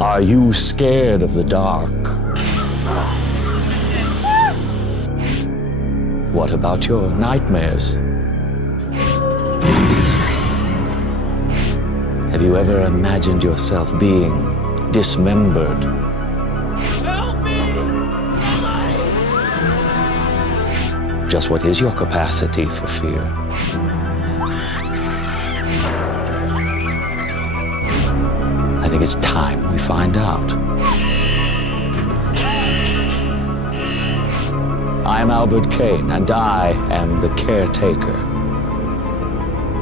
Are you scared of the dark? What about your nightmares? Have you ever imagined yourself being dismembered? Help me! Somebody! Just what is your capacity for fear? I think it's time we find out. I'm Albert Kane, and I am the caretaker.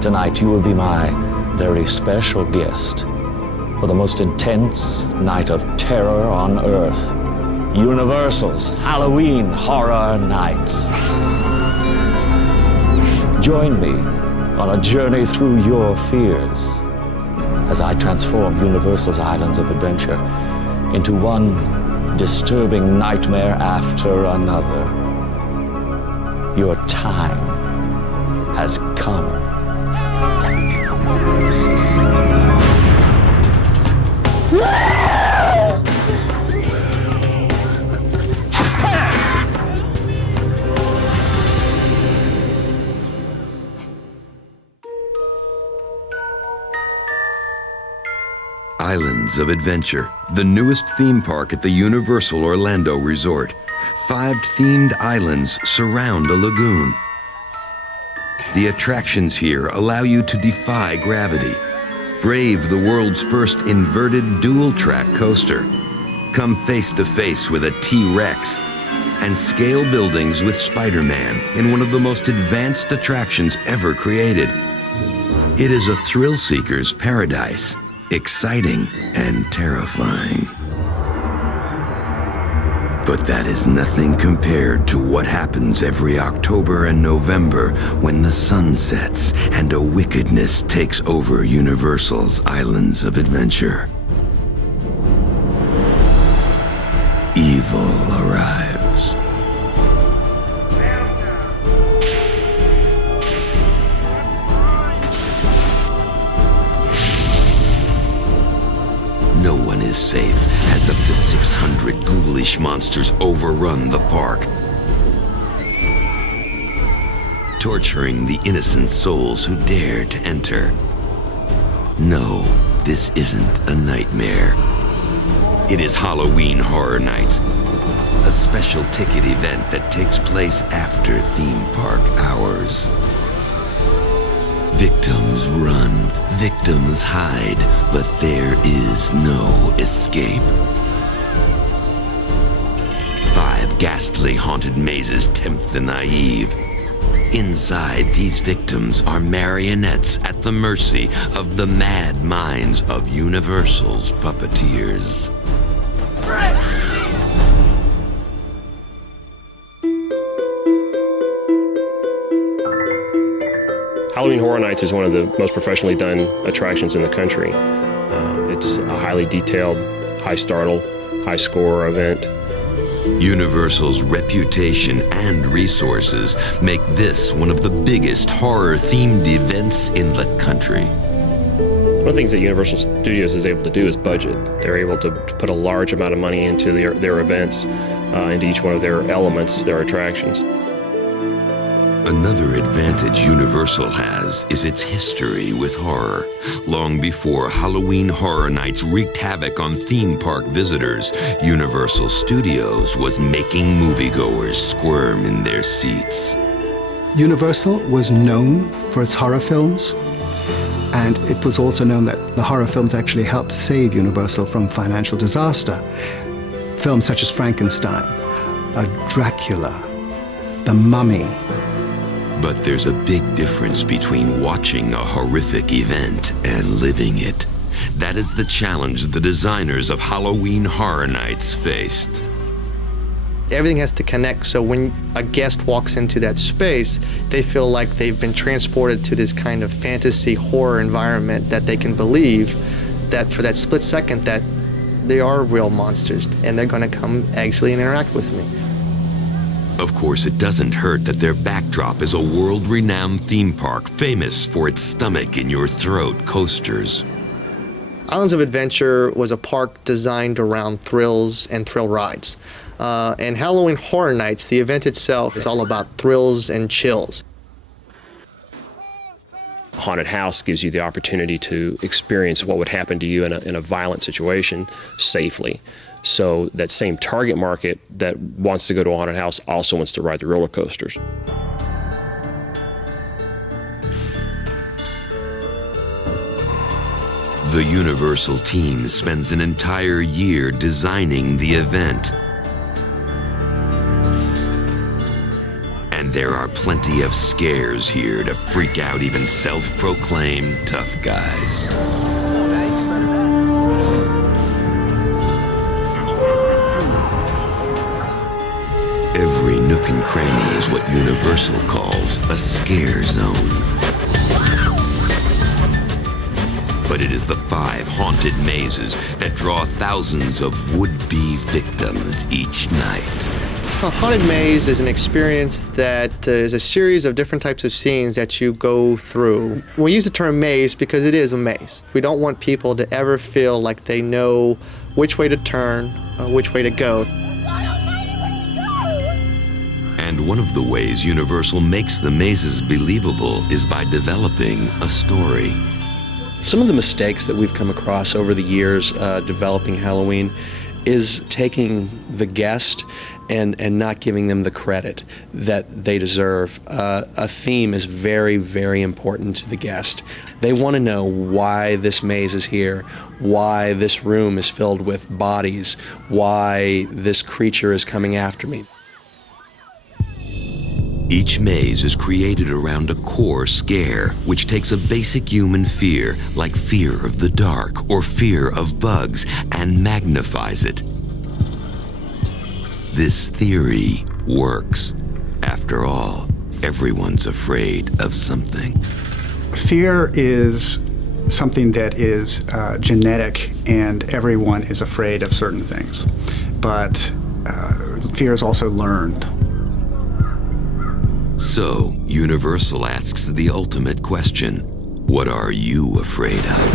Tonight you will be my very special guest for the most intense night of terror on Earth. Universal's Halloween Horror Nights. Join me on a journey through your fears as I transform Universal's Islands of Adventure into one disturbing nightmare after another. Your time has come. Islands of Adventure, the newest theme park at the Universal Orlando Resort. 5 themed islands surround a lagoon. The attractions here allow you to defy gravity, brave the world's first inverted dual-track coaster, come face to face with a T-Rex, and scale buildings with Spider-Man in one of the most advanced attractions ever created. It is a thrill seeker's paradise, exciting and terrifying. But that is nothing compared to what happens every October and November when the sun sets and a wickedness takes over Universal's Islands of Adventure. Evil arrives. No one is safe as up to 600 ghoulish monsters overrun the park, torturing the innocent souls who dare to enter. No, this isn't a nightmare. It is Halloween Horror Nights, a special ticket event that takes place after theme park hours. Victims run, victims hide, but there is no escape. 5 ghastly haunted mazes tempt the naive. Inside, these victims are marionettes at the mercy of the mad minds of Universal's puppeteers. Halloween Horror Nights is one of the most professionally done attractions in the country. It's a highly detailed, high startle, high score event. Universal's reputation and resources make this one of the biggest horror-themed events in the country. One of the things that Universal Studios is able to do is budget. They're able to put a large amount of money into their events, into each one of their elements, their attractions. Another advantage Universal has is its history with horror. Long before Halloween Horror Nights wreaked havoc on theme park visitors, Universal Studios was making moviegoers squirm in their seats. Universal was known for its horror films, and it was also known that the horror films actually helped save Universal from financial disaster. Films such as Frankenstein, Dracula, The Mummy. But there's a big difference between watching a horrific event and living it. That is the challenge the designers of Halloween Horror Nights faced. Everything has to connect, so when a guest walks into that space, they feel like they've been transported to this kind of fantasy horror environment, that they can believe that for that split second that they are real monsters and they're going to come actually and interact with me. Of course, it doesn't hurt that their backdrop is a world-renowned theme park famous for its stomach-in-your-throat coasters. Islands of Adventure was a park designed around thrills and thrill rides. And Halloween Horror Nights, the event itself, is all about thrills and chills. Haunted house gives you the opportunity to experience what would happen to you in a violent situation safely. So that same target market that wants to go to a haunted house also wants to ride the roller coasters. The Universal team spends an entire year designing the event. And there are plenty of scares here to freak out even self-proclaimed tough guys. Every nook and cranny is what Universal calls a scare zone. But it is the 5 haunted mazes that draw thousands of would-be victims each night. A haunted maze is an experience that is a series of different types of scenes that you go through. We use the term maze because it is a maze. We don't want people to ever feel like they know which way to turn, which way to go. And one of the ways Universal makes the mazes believable is by developing a story. Some of the mistakes that we've come across over the years developing Halloween is taking the guest and not giving them the credit that they deserve. A theme is very, very important to the guest. They want to know why this maze is here, why this room is filled with bodies, why this creature is coming after me. Each maze is created around a core scare, which takes a basic human fear, like fear of the dark or fear of bugs, and magnifies it. This theory works. After all, everyone's afraid of something. Fear is something that is genetic, and everyone is afraid of certain things. But fear is also learned. So, Universal asks the ultimate question: what are you afraid of?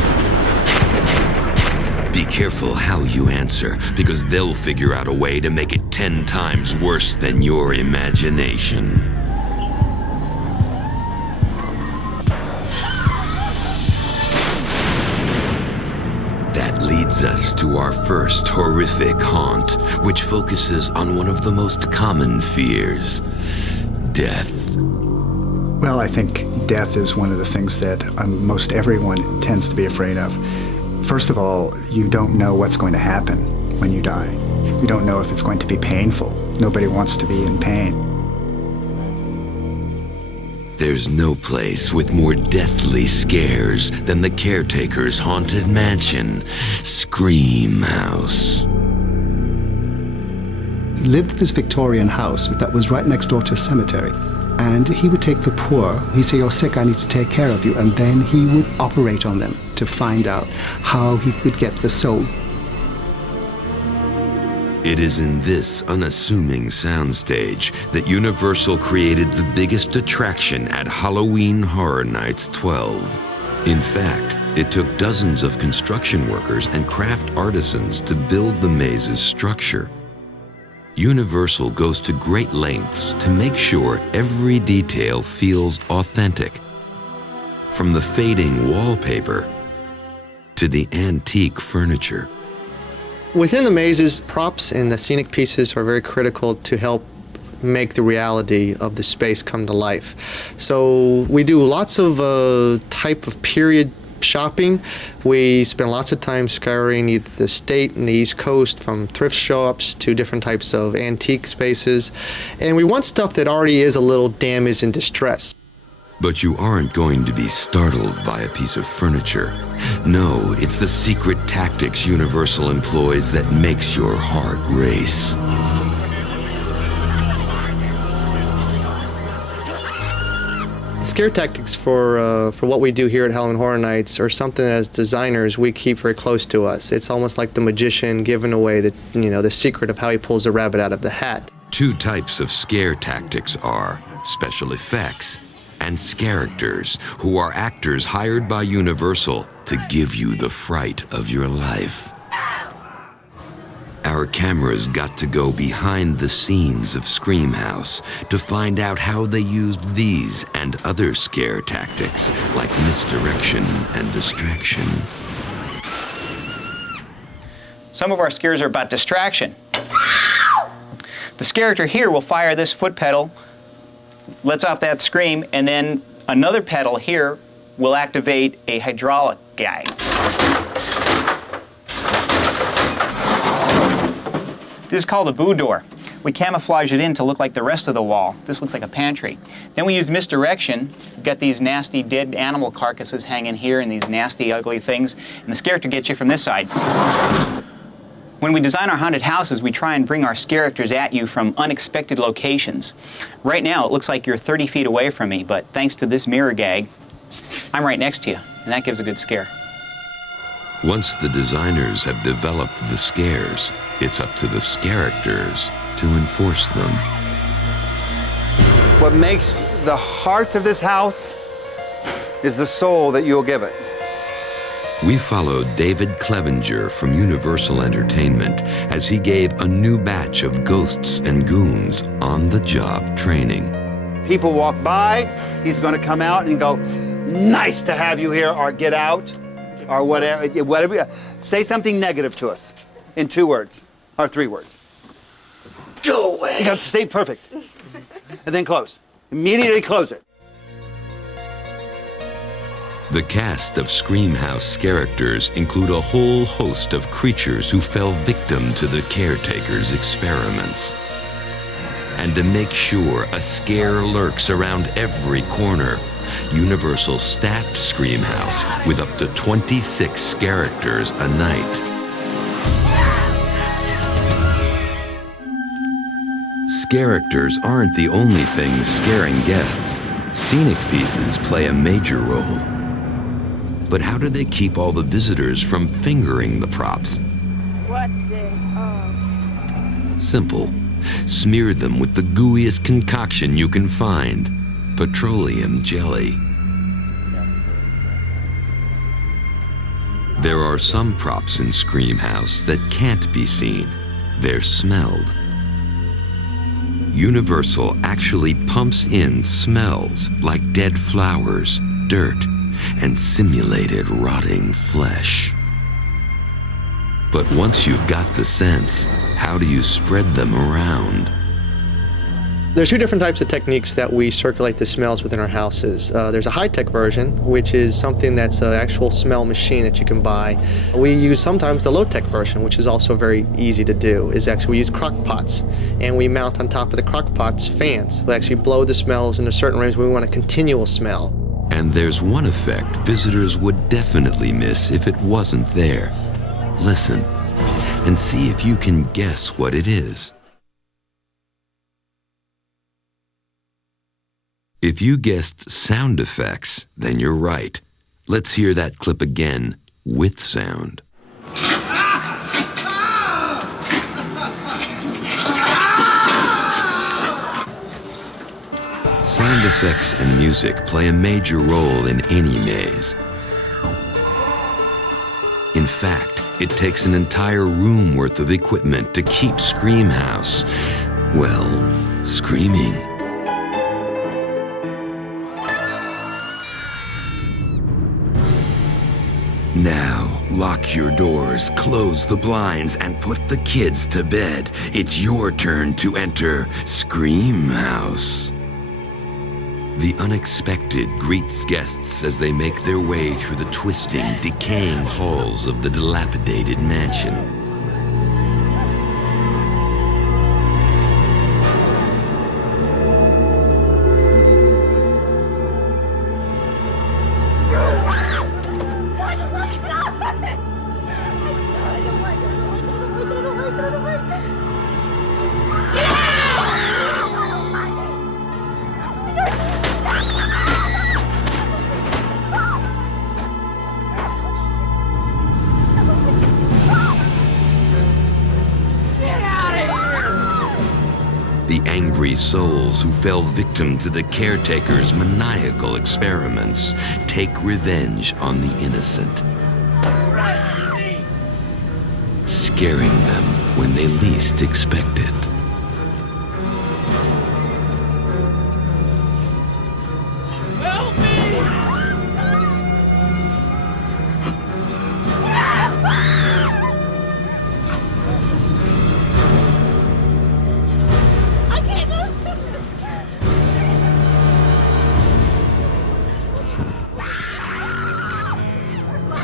Be careful how you answer, because they'll figure out a way to make it 10 times worse than your imagination. That leads us to our first horrific haunt, which focuses on one of the most common fears: death. Well, I think death is one of the things that most everyone tends to be afraid of. First of all, you don't know what's going to happen when you die. You don't know if it's going to be painful. Nobody wants to be in pain. There's no place with more deathly scares than the caretaker's haunted mansion, Scream House. He lived in this Victorian house that was right next door to a cemetery. And he would take the poor, he'd say, "You're sick, I need to take care of you." And then he would operate on them to find out how he could get the soul. It is in this unassuming soundstage that Universal created the biggest attraction at Halloween Horror Nights 12. In fact, it took dozens of construction workers and craft artisans to build the maze's structure. Universal goes to great lengths to make sure every detail feels authentic. From the fading wallpaper to the antique furniture. Within the mazes, props and the scenic pieces are very critical to help make the reality of the space come to life. So we do lots of type of period shopping. We spend lots of time scouring either the state and the East Coast, from thrift shops to different types of antique spaces. And we want stuff that already is a little damaged and distressed. But you aren't going to be startled by a piece of furniture. No, it's the secret tactics Universal employs that makes your heart race. Scare tactics for what we do here at Halloween Horror Nights are something that as designers we keep very close to us. It's almost like the magician giving away the secret of how he pulls the rabbit out of the hat. 2 types of scare tactics are special effects and scarectors, who are actors hired by Universal to give you the fright of your life. Our cameras got to go behind the scenes of Scream House to find out how they used these and other scare tactics like misdirection and distraction. Some of our scares are about distraction. The scare actor here will fire this foot pedal, lets off that scream, and then another pedal here will activate a hydraulic guy. This is called a boo door. We camouflage it in to look like the rest of the wall. This looks like a pantry. Then we use misdirection. We've got these nasty dead animal carcasses hanging here and these nasty ugly things, and the scare actor gets you from this side. When we design our haunted houses, we try and bring our scare actors at you from unexpected locations. Right now, it looks like you're 30 feet away from me, but thanks to this mirror gag, I'm right next to you, and that gives a good scare. Once the designers have developed the scares, it's up to the scare actors to enforce them. What makes the heart of this house is the soul that you'll give it. We followed David Clevenger from Universal Entertainment as he gave a new batch of ghosts and goons on-the-job training. People walk by, he's going to come out and go, "Nice to have you here," or "Get out," or whatever. Say something negative to us in 2 words or 3 words. Go away. Say perfect. And then close. Immediately close it. The cast of Scream House characters include a whole host of creatures who fell victim to the caretakers' experiments. And to make sure a scare lurks around every corner, Universal staffed Scream House with up to 26 characters a night. Characters aren't the only things scaring guests. Scenic pieces play a major role. But how do they keep all the visitors from fingering the props? What's this? Oh. Simple. Smear them with the gooeyest concoction you can find. Petroleum jelly. There are some props in Scream House that can't be seen. They're smelled. Universal actually pumps in smells like dead flowers, dirt, and simulated rotting flesh. But once you've got the sense, how do you spread them around? There's 2 different types of techniques that we circulate the smells within our houses. There's a high-tech version, which is something that's an actual smell machine that you can buy. We use sometimes the low-tech version, which is also very easy to do, is actually we use crock pots, and we mount on top of the crock pots fans. We actually blow the smells in a certain range. We want a continual smell. And there's one effect visitors would definitely miss if it wasn't there. Listen and see if you can guess what it is. If you guessed sound effects, then you're right. Let's hear that clip again with sound. Sound effects and music play a major role in any maze. In fact, it takes an entire room worth of equipment to keep Scream House, well, screaming. Now, lock your doors, close the blinds, and put the kids to bed. It's your turn to enter Scream House. The unexpected greets guests as they make their way through the twisting, decaying halls of the dilapidated mansion. Souls who fell victim to the caretakers' maniacal experiments take revenge on the innocent. scaring them when they least expect it. Help me! I can't move!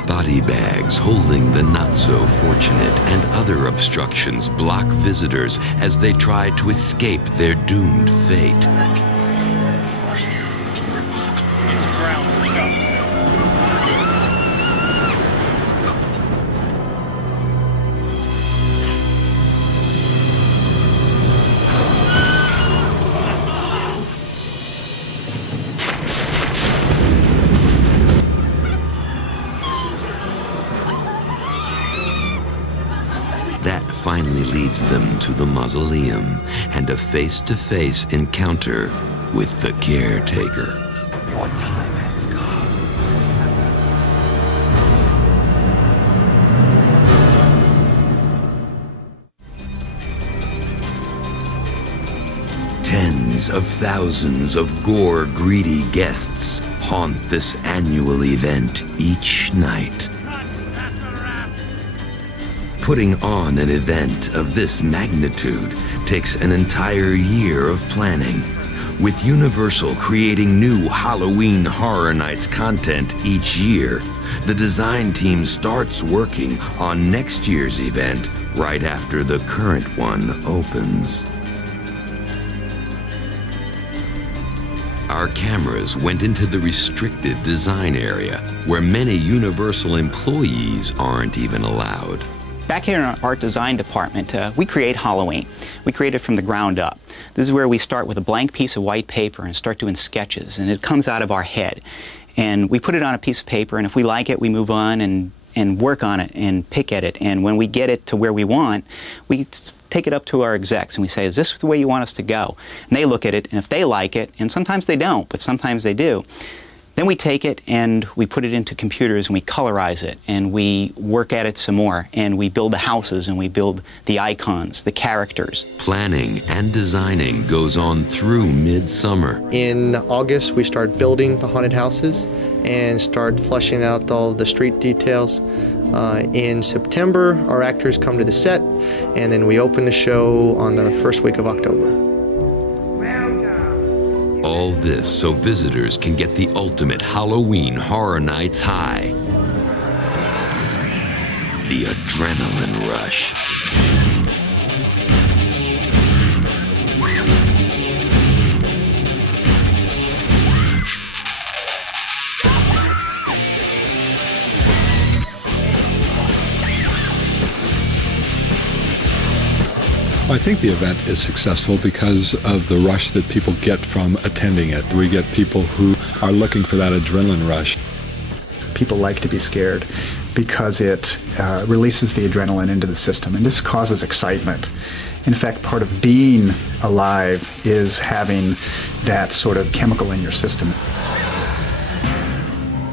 Body bags holding the not-so-fortunate and other obstructions block visitors as they try to escape their doomed fate. That finally leads them to the mausoleum and a face-to-face encounter with the caretaker. What time has come? Tens of thousands of gore-greedy guests haunt this annual event each night. Putting on an event of this magnitude takes an entire year of planning, with Universal creating new Halloween Horror Nights content each year. The design team starts working on next year's event right after the current one opens. Our cameras went into the restricted design area, where many Universal employees aren't even allowed. Back here in our art design department, we create Halloween. We create it from the ground up. This is where we start with a blank piece of white paper and start doing sketches, and it comes out of our head. And we put it on a piece of paper, and if we like it, we move on and work on it and pick at it. And when we get it to where we want, we take it up to our execs and we say, is this the way you want us to go? And they look at it, and if they like it, and sometimes they don't, but sometimes they do, then we take it and we put it into computers and we colorize it and we work at it some more and we build the houses and we build the icons, the characters. Planning and designing goes on through midsummer. In August, we start building the haunted houses and start fleshing out all the street details. In September, our actors come to the set, and then we open the show on the first week of October. All this so visitors can get the ultimate Halloween Horror Nights high. The adrenaline rush. I think the event is successful because of the rush that people get from attending it. We get people who are looking for that adrenaline rush. People like to be scared because it releases the adrenaline into the system, and this causes excitement. In fact, part of being alive is having that sort of chemical in your system.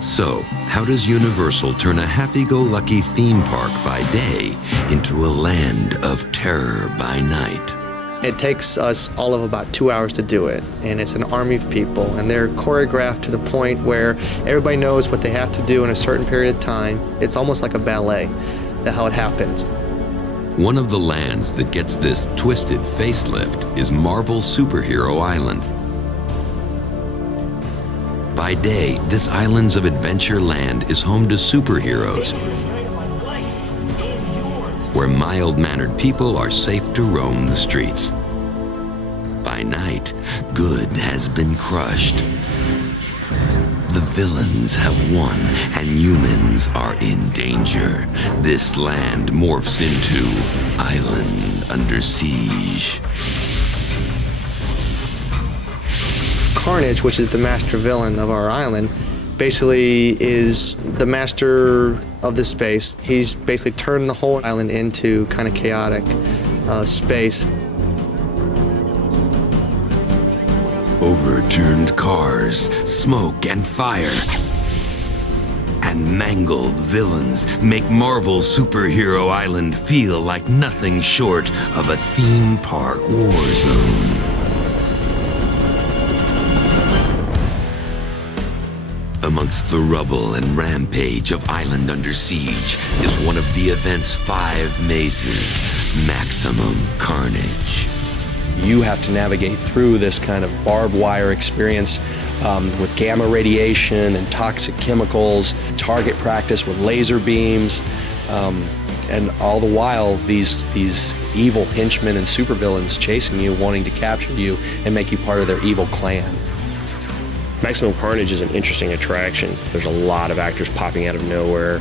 So, how does Universal turn a happy-go-lucky theme park by day into a land of terror by night? It takes us all of about 2 hours to do it, and it's an army of people, and they're choreographed to the point where everybody knows what they have to do in a certain period of time. It's almost like a ballet, that's how it happens. One of the lands that gets this twisted facelift is Marvel's Superhero Island. By day, this Islands of Adventure land is home to superheroes, where mild-mannered people are safe to roam the streets. By night, good has been crushed. The villains have won, and humans are in danger. This land morphs into Island Under Siege. Carnage, which is the master villain of our island, basically is the master of this space. He's basically turned the whole island into kind of chaotic space. Overturned cars, smoke and fire. and mangled villains make Marvel Superhero Island feel like nothing short of a theme park war zone. Amongst the rubble and rampage of Island Under Siege is one of the event's 5 mazes, Maximum Carnage. You have to navigate through this kind of barbed wire experience with gamma radiation and toxic chemicals, target practice with laser beams, and all the while these evil henchmen and supervillains chasing you, wanting to capture you and make you part of their evil clan. Maximum Carnage is an interesting attraction. There's a lot of actors popping out of nowhere.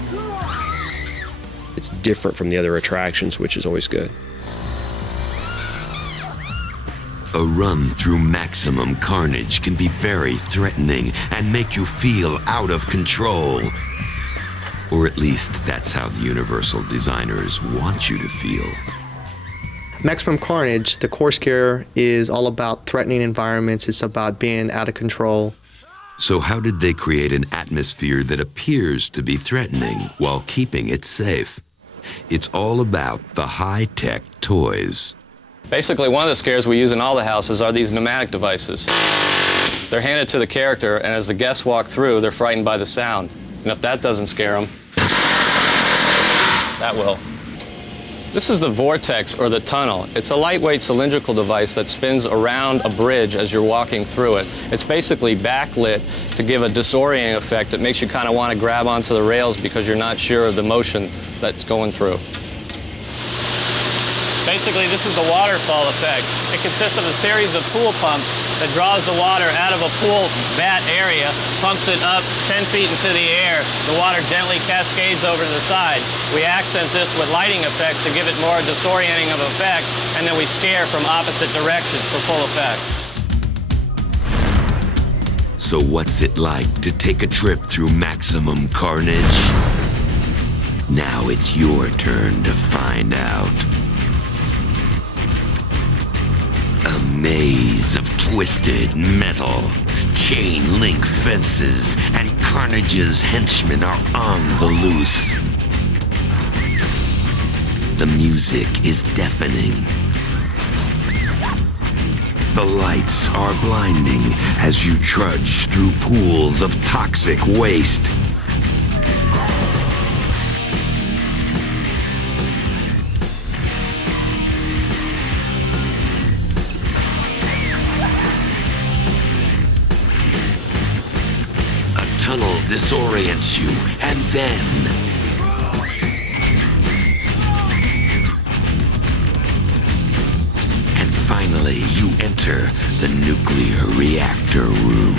It's different from the other attractions, which is always good. A run through Maximum Carnage can be very threatening and make you feel out of control. Or at least that's how the Universal designers want you to feel. Maximum Carnage, the core scare, is all about threatening environments. It's about being out of control. So how did they create an atmosphere that appears to be threatening while keeping it safe? It's all about the high-tech toys. Basically, one of the scares we use in all the houses are these pneumatic devices. They're handed to the character, and as the guests walk through, they're frightened by the sound. And if that doesn't scare them, that will. This is the Vortex, or the tunnel. It's a lightweight cylindrical device that spins around a bridge as you're walking through it. It's basically backlit to give a disorienting effect that makes you kind of want to grab onto the rails because you're not sure of the motion that's going through. Basically, this is the waterfall effect. It consists of a series of pool pumps that draws the water out of a pool vat area, pumps it up 10 feet into the air. The water gently cascades over to the side. We accent this with lighting effects to give it more disorienting of effect, and then we scare from opposite directions for full effect. So what's it like to take a trip through Maximum Carnage? Now it's your turn to find out. A maze of twisted metal, chain link fences, and Carnage's henchmen are on the loose. The music is deafening. The lights are blinding as you trudge through pools of toxic waste. Tunnel disorients you, and then finally you enter the nuclear reactor room.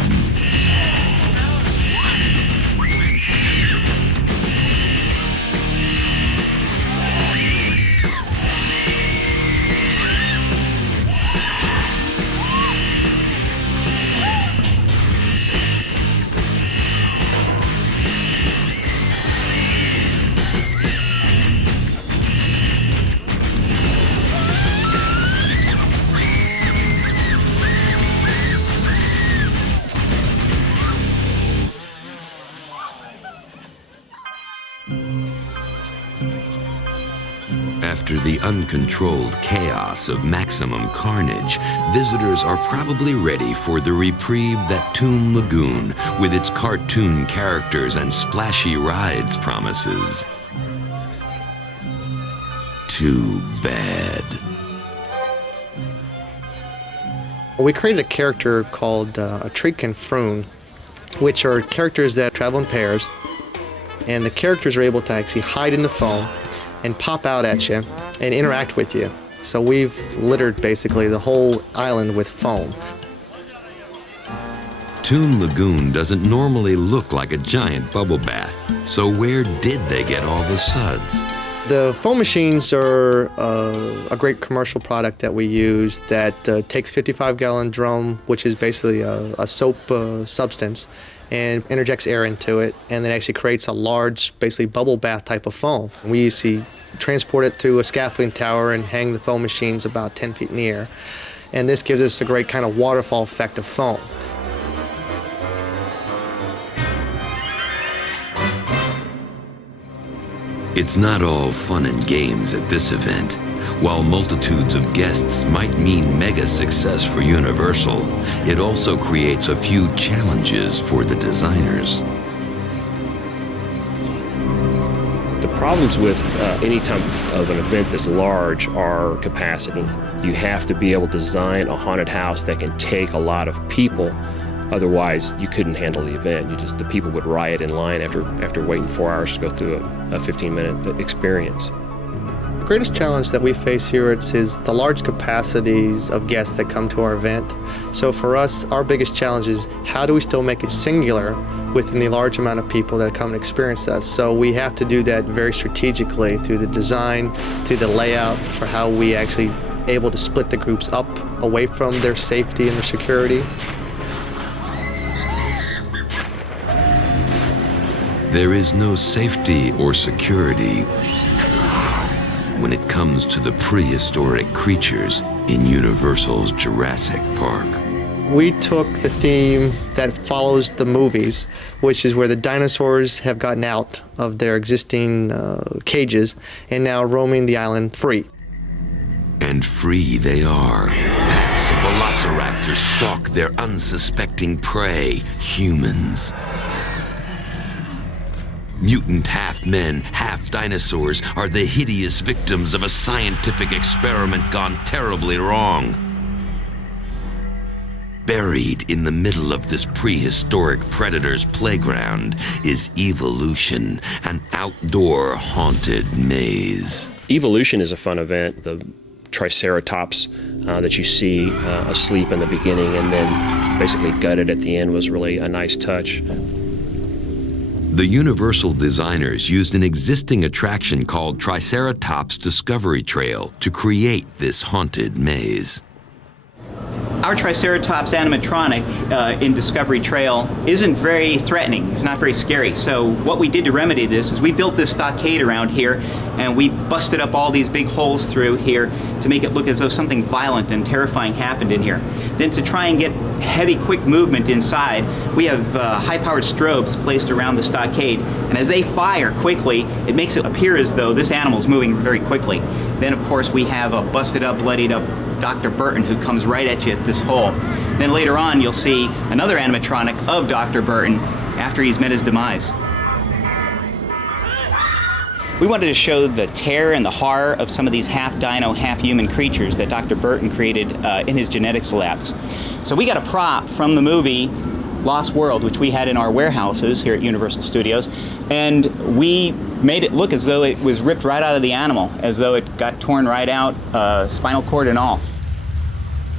After the uncontrolled chaos of Maximum Carnage, visitors are probably ready for the reprieve that Toon Lagoon, with its cartoon characters and splashy rides, promises. Too bad. We created a character called a Treek and Froon, which are characters that travel in pairs, and the characters are able to actually hide in the foam and pop out at you and interact with you. So we've littered basically the whole island with foam. Toon Lagoon doesn't normally look like a giant bubble bath, so where did they get all the suds? The foam machines are a great commercial product that we use that takes 55-gallon drum, which is basically a soap substance, and interjects air into it, and then actually creates a large, basically bubble bath type of foam. We usually transport it through a scaffolding tower and hang the foam machines about 10 feet in the air. And this gives us a great kind of waterfall effect of foam. It's not all fun and games at this event. While multitudes of guests might mean mega success for Universal, it also creates a few challenges for the designers. The problems with any type of an event this large are capacity. You have to be able to design a haunted house that can take a lot of people. Otherwise, you couldn't handle the event. The people would riot in line after waiting 4 hours to go through a 15-minute experience. The greatest challenge that we face here is the large capacities of guests that come to our event. So for us, our biggest challenge is how do we still make it singular within the large amount of people that come and experience us. So we have to do that very strategically through the design, through the layout for how we actually able to split the groups up away from their safety and their security. There is no safety or security when it comes to the prehistoric creatures in Universal's Jurassic Park. We took the theme that follows the movies, which is where the dinosaurs have gotten out of their existing cages and now roaming the island free. And free they are. Packs of velociraptors stalk their unsuspecting prey, humans. Mutant half-men, half-dinosaurs are the hideous victims of a scientific experiment gone terribly wrong. Buried in the middle of this prehistoric predator's playground is Evolution, an outdoor haunted maze. Evolution is a fun event. The Triceratops that you see asleep in the beginning and then basically gutted at the end was really a nice touch. The Universal designers used an existing attraction called Triceratops Discovery Trail to create this haunted maze. Our Triceratops animatronic in Discovery Trail isn't very threatening. It's not very scary. So what we did to remedy this is we built this stockade around here and we busted up all these big holes through here to make it look as though something violent and terrifying happened in here. Then to try and get heavy, quick movement inside, we have high-powered strobes placed around the stockade. And as they fire quickly, it makes it appear as though this animal's moving very quickly. Then, of course, we have a busted up, bloodied up Dr. Burton who comes right at you at this hole. Then later on, you'll see another animatronic of Dr. Burton after he's met his demise. We wanted to show the terror and the horror of some of these half-dino, half-human creatures that Dr. Burton created in his genetics labs. So we got a prop from the movie Lost World, which we had in our warehouses here at Universal Studios, and we made it look as though it was ripped right out of the animal, as though it got torn right out, spinal cord and all.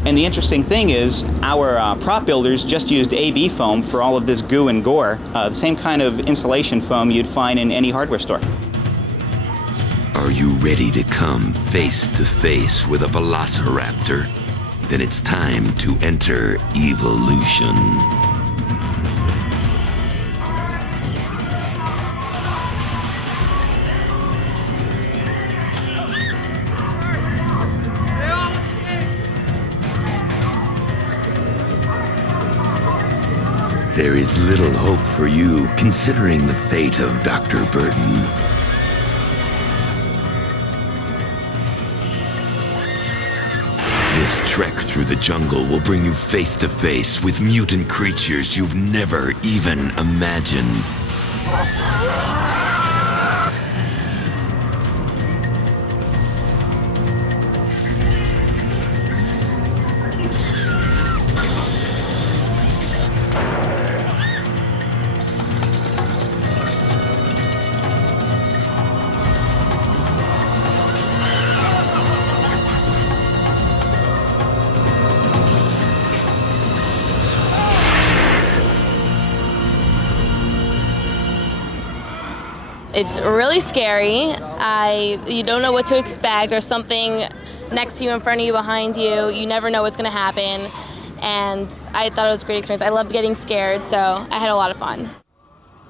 And the interesting thing is, our prop builders just used AB foam for all of this goo and gore, the same kind of insulation foam you'd find in any hardware store. Are you ready to come face to face with a velociraptor? Then it's time to enter Evolution. There is little hope for you, considering the fate of Dr. Burton. This trek through the jungle will bring you face to face with mutant creatures you've never even imagined. It's really scary. You don't know what to expect. There's something next to you, in front of you, behind you. You never know what's going to happen. And I thought it was a great experience. I loved getting scared, so I had a lot of fun.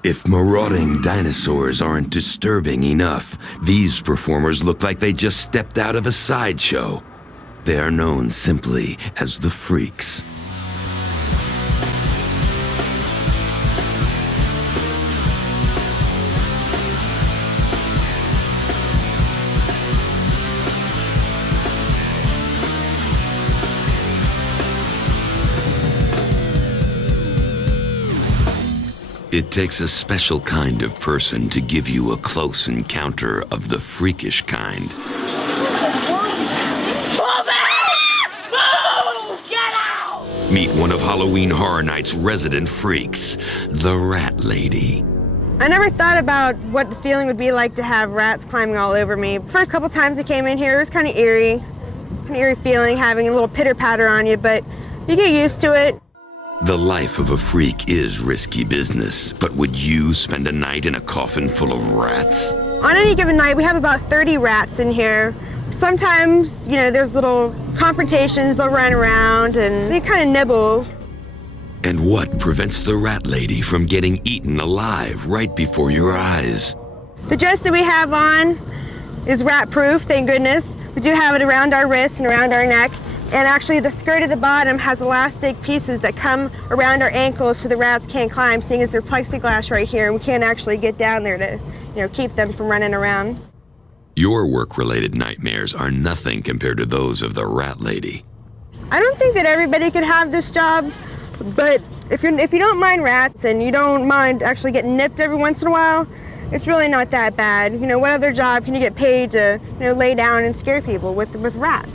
If marauding dinosaurs aren't disturbing enough, these performers look like they just stepped out of a sideshow. They are known simply as the Freaks. It takes a special kind of person to give you a close encounter of the freakish kind. Meet one of Halloween Horror Nights' resident freaks, the Rat Lady. I never thought about what the feeling would be like to have rats climbing all over me. First couple times I came in here, it was kind of eerie feeling, having a little pitter-patter on you, but you get used to it. The life of a freak is risky business, but would you spend a night in a coffin full of rats? On any given night, we have about 30 rats in here. Sometimes, you know, there's little confrontations, they'll run around and they kind of nibble. And what prevents the Rat Lady from getting eaten alive right before your eyes? The dress that we have on is rat-proof, thank goodness. We do have it around our wrists and around our neck. And actually the skirt at the bottom has elastic pieces that come around our ankles so the rats can't climb, seeing as they're plexiglass right here, and we can't actually get down there to, you know, keep them from running around. Your work-related nightmares are nothing compared to those of the Rat Lady. I don't think that everybody could have this job, but if you don't mind rats and you don't mind actually getting nipped every once in a while, it's really not that bad. You know, what other job can you get paid to, you know, lay down and scare people with rats?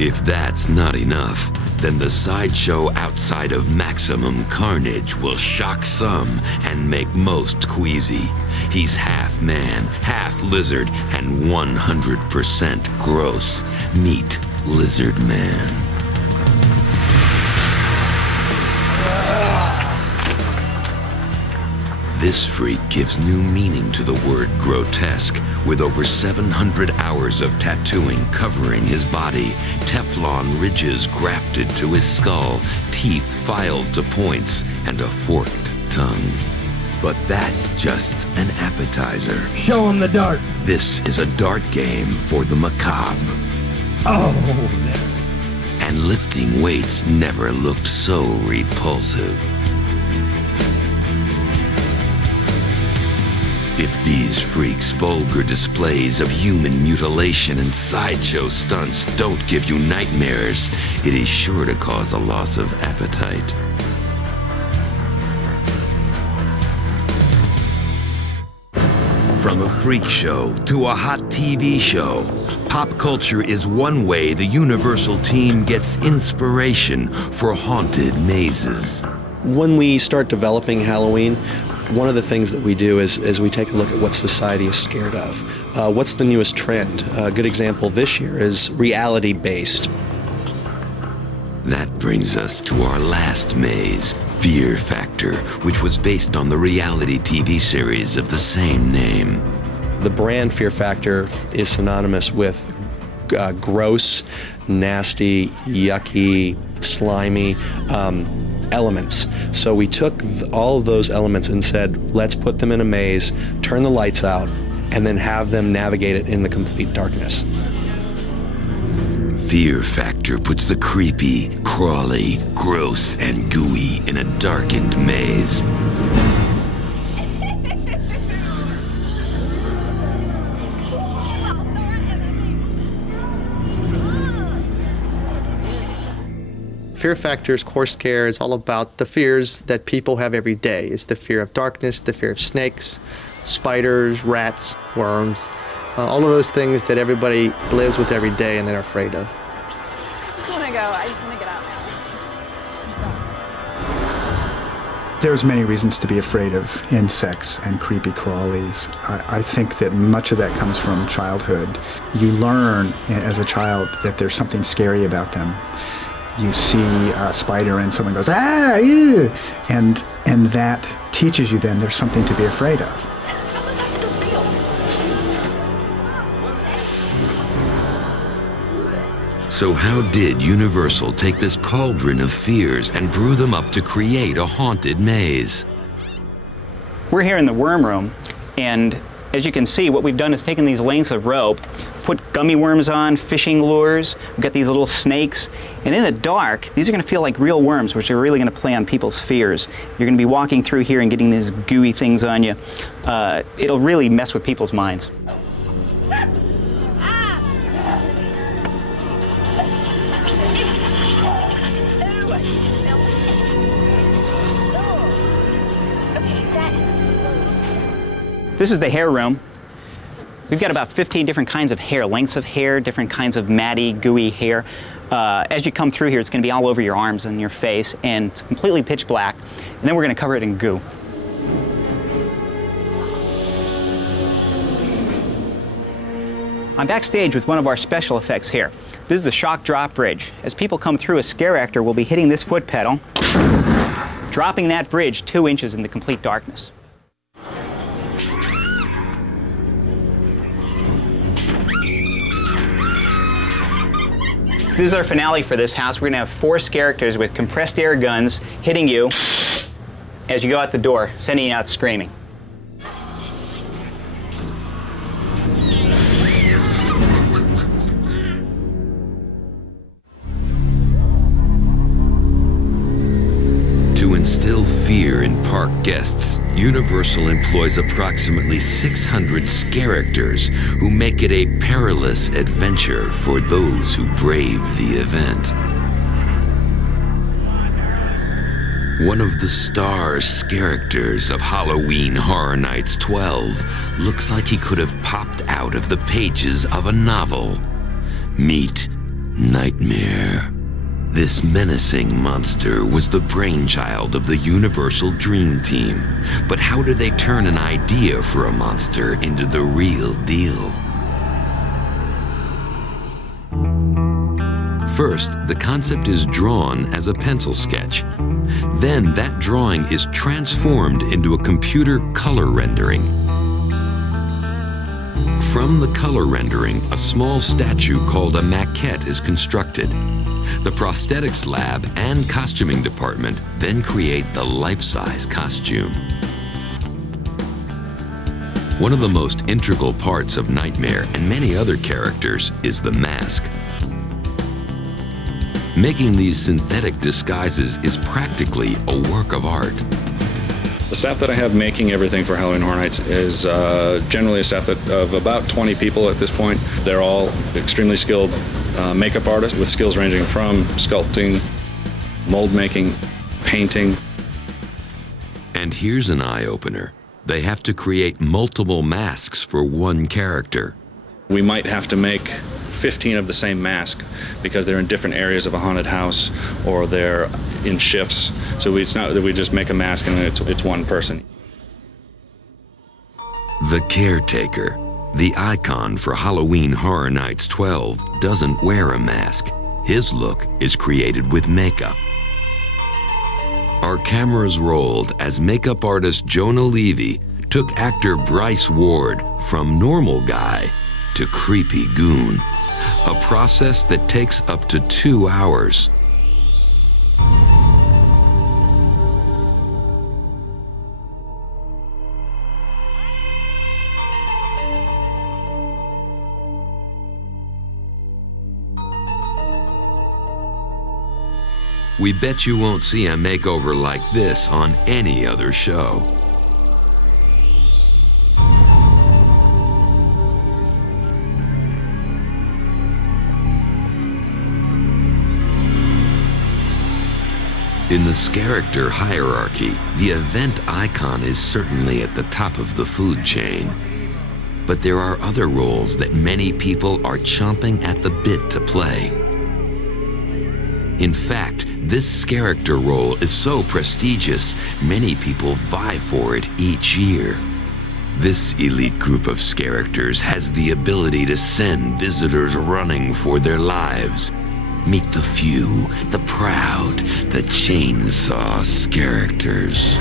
If that's not enough, then the sideshow outside of maximum carnage will shock some and make most queasy. He's half man, half lizard, and 100% gross. Meet Lizard Man. This freak gives new meaning to the word grotesque, with over 700 hours of tattooing covering his body, Teflon ridges grafted to his skull, teeth filed to points, and a forked tongue. But that's just an appetizer. Show him the dart. This is a dart game for the macabre. Oh, And lifting weights never looked so repulsive. If these freaks' vulgar displays of human mutilation and sideshow stunts don't give you nightmares, it is sure to cause a loss of appetite. From a freak show to a hot TV show, pop culture is one way the Universal team gets inspiration for haunted mazes. When we start developing Halloween, one of the things that we do is we take a look at what society is scared of. What's the newest trend? A good example this year is reality-based. That brings us to our last maze, Fear Factor, which was based on the reality TV series of the same name. The brand Fear Factor is synonymous with gross, nasty, yucky, slimy elements. So we took all of those elements and said, let's put them in a maze, turn the lights out, and then have them navigate it in the complete darkness. Fear Factor puts the creepy, crawly, gross, and gooey in a darkened maze. Fear Factor's core scare is all about the fears that people have every day. It's the fear of darkness, the fear of snakes, spiders, rats, worms, all of those things that everybody lives with every day and they're afraid of. I just want to go. I just want to get out now. There's many reasons to be afraid of insects and creepy crawlies. I think that much of that comes from childhood. You learn as a child that there's something scary about them. You see a spider and someone goes, ah, ew, and that teaches you then there's something to be afraid of. So how did Universal take this cauldron of fears and brew them up to create a haunted maze? We're here in the worm room, and as you can see, what we've done is taken these lengths of rope, put gummy worms on, fishing lures. We've got these little snakes. And in the dark, these are going to feel like real worms, which are really going to play on people's fears. You're going to be walking through here and getting these gooey things on you. It'll really mess with people's minds. This is the hair room. We've got about 15 different kinds of hair, lengths of hair, different kinds of matty, gooey hair. As you come through here, it's going to be all over your arms and your face, and it's completely pitch black. And then we're going to cover it in goo. I'm backstage with one of our special effects here. This is the shock drop bridge. As people come through, a scare actor will be hitting this foot pedal, dropping that bridge 2 inches into complete darkness. This is our finale for this house. We're going to have 4 scare actors with compressed air guns hitting you as you go out the door, sending you out screaming. To instill fear in park guests, Universal employs approximately 600 scare actors who make it a perilous adventure for those who brave the event. One of the star scare actors of Halloween Horror Nights 12 looks like he could have popped out of the pages of a novel. Meet Nightmare. This menacing monster was the brainchild of the Universal Dream Team. But how do they turn an idea for a monster into the real deal? First, the concept is drawn as a pencil sketch. Then that drawing is transformed into a computer color rendering. From the color rendering, a small statue called a maquette is constructed. The prosthetics lab and costuming department then create the life-size costume. One of the most integral parts of Nightmare and many other characters is the mask. Making these synthetic disguises is practically a work of art. The staff that I have making everything for Halloween Horror Nights is generally a staff of about 20 people at this point. They're all extremely skilled makeup artists with skills ranging from sculpting, mold making, painting. And here's an eye-opener. They have to create multiple masks for one character. We might have to make 15 of the same mask because they're in different areas of a haunted house or they're in shifts. So it's not that we just make a mask and it's one person. The caretaker, the icon for Halloween Horror Nights 12, doesn't wear a mask. His look is created with makeup. Our cameras rolled as makeup artist Jonah Levy took actor Bryce Ward from normal guy to creepy goon, a process that takes up to 2 hours. We bet you won't see a makeover like this on any other show. In the character hierarchy, the event icon is certainly at the top of the food chain. But there are other roles that many people are chomping at the bit to play. In fact, this character role is so prestigious, many people vie for it each year. This elite group of characters has the ability to send visitors running for their lives. Meet the few, the proud, the chainsaw characters.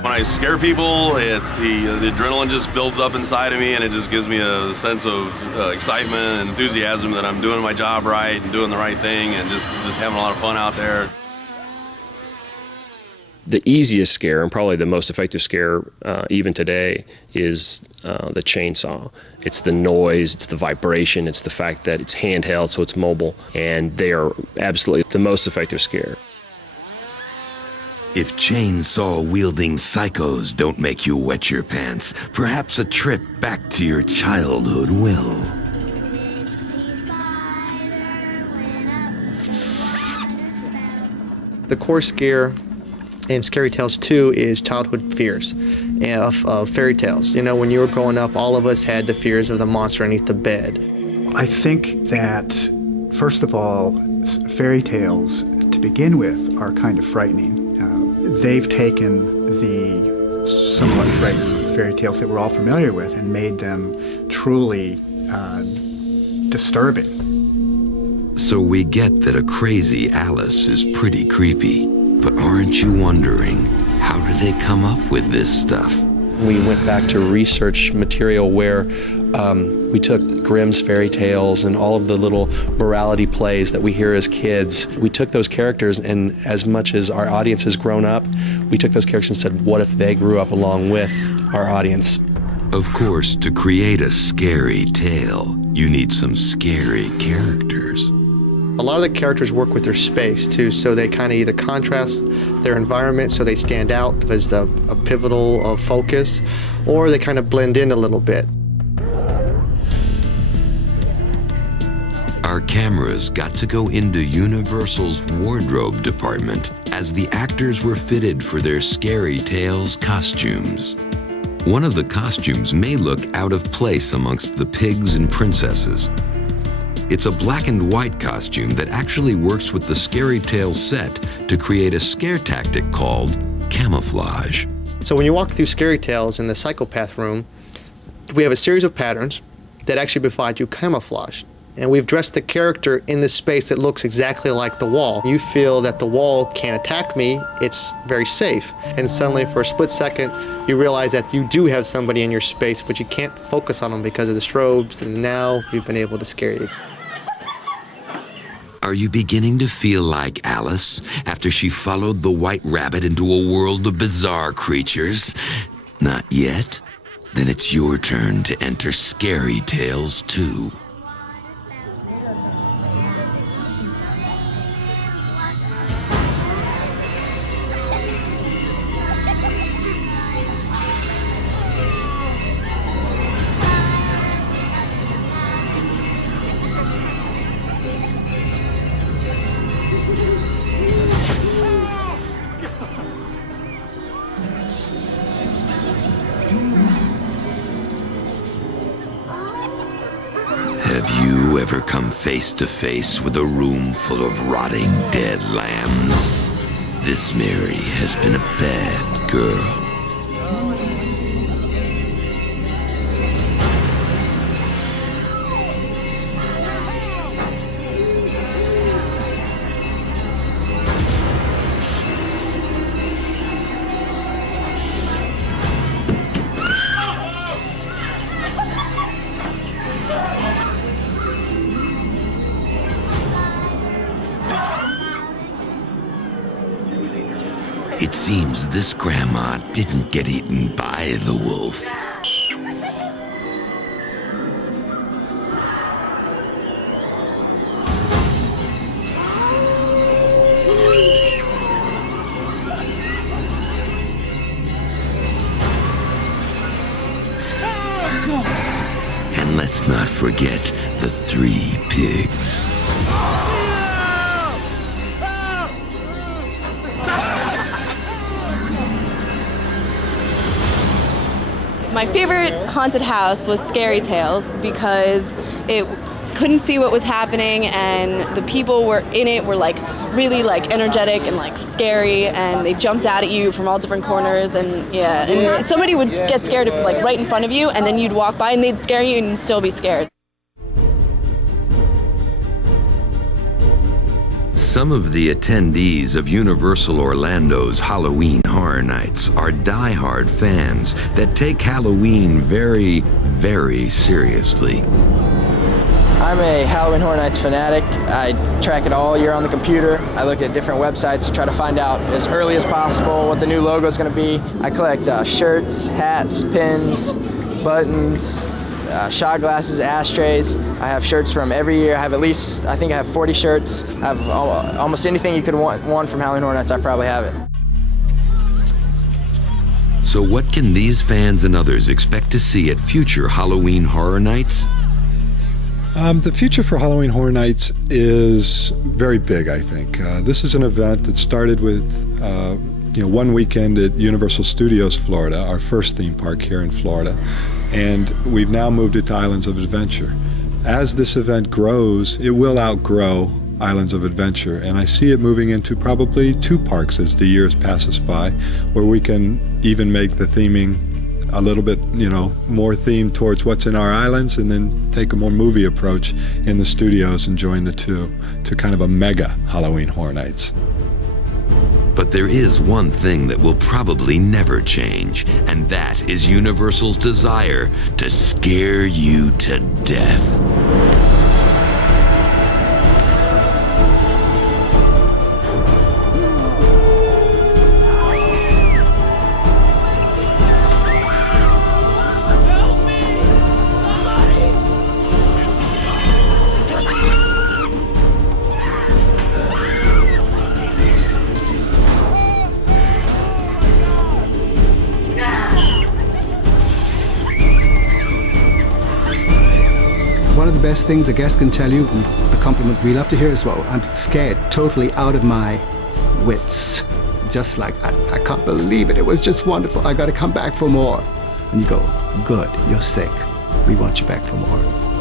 When I scare people. It's the adrenaline just builds up inside of me, and it just gives me a sense of excitement and enthusiasm that I'm doing my job right and doing the right thing and just having a lot of fun out there. The easiest scare, and probably the most effective scare even today, is the chainsaw. It's the noise, it's the vibration, it's the fact that it's handheld, so it's mobile, and they are absolutely the most effective scare. If chainsaw-wielding psychos don't make you wet your pants, perhaps a trip back to your childhood will. The core scare in Scary Tales 2 is childhood fears of fairy tales. You know, when you were growing up, all of us had the fears of the monster underneath the bed. I think that, first of all, fairy tales, to begin with, are kind of frightening. They've taken the somewhat frightening fairy tales that we're all familiar with and made them truly disturbing. So we get that a crazy Alice is pretty creepy. But aren't you wondering, how do they come up with this stuff? We went back to research material where we took Grimm's fairy tales and all of the little morality plays that we hear as kids. We took those characters, and as much as our audience has grown up, we took those characters and said, what if they grew up along with our audience? Of course, to create a scary tale, you need some scary characters. A lot of the characters work with their space too, so they kind of either contrast their environment so they stand out as a pivotal focus, or they kind of blend in a little bit. Our cameras got to go into Universal's wardrobe department as the actors were fitted for their Scary Tales costumes. One of the costumes may look out of place amongst the pigs and princesses. It's a black and white costume that actually works with the Scary Tales set to create a scare tactic called camouflage. So when you walk through Scary Tales in the psychopath room, we have a series of patterns that actually provide you camouflage. And we've dressed the character in this space that looks exactly like the wall. You feel that the wall can't attack me, it's very safe. And suddenly for a split second, you realize that you do have somebody in your space, but you can't focus on them because of the strobes, and now we've been able to scare you. Are you beginning to feel like Alice after she followed the white rabbit into a world of bizarre creatures? Not yet? Then it's your turn to enter Scary Tales 2. Have you ever come face to face with a room full of rotting dead lambs? This Mary has been a bad girl. It seems this grandma didn't get eaten by the wolf. And let's not forget the 3 pigs. My favorite haunted house was Scary Tales because it couldn't see what was happening, and the people were in it were like really like energetic and like scary, and they jumped out at you from all different corners, and yeah, and somebody would get scared like right in front of you, and then you'd walk by and they'd scare you and you'd still be scared. Some of the attendees of Universal Orlando's Halloween Horror Nights are die-hard fans that take Halloween very, very seriously. I'm a Halloween Horror Nights fanatic. I track it all year on the computer. I look at different websites to try to find out as early as possible what the new logo is going to be. I collect shirts, hats, pins, buttons, shot glasses, ashtrays. I have shirts from every year. I have at least, I think I have 40 shirts. I have almost anything you could want from Halloween Horror Nights, I probably have it. So what can these fans and others expect to see at future Halloween Horror Nights? The future for Halloween Horror Nights is very big, I think. This is an event that started with one weekend at Universal Studios Florida, our first theme park here in Florida, and we've now moved it to Islands of Adventure. As this event grows, it will outgrow Islands of Adventure, and I see it moving into probably 2 parks as the years passes by, where we can even make the theming a little bit, more themed towards what's in our islands, and then take a more movie approach in the studios and join the two to kind of a mega Halloween Horror Nights. But there is one thing that will probably never change, and that is Universal's desire to scare you to death. One of the best things a guest can tell you, a compliment we love to hear as well, I'm scared, totally out of my wits. Just like, I can't believe it, it was just wonderful, I gotta come back for more. And you go, good, you're sick, we want you back for more.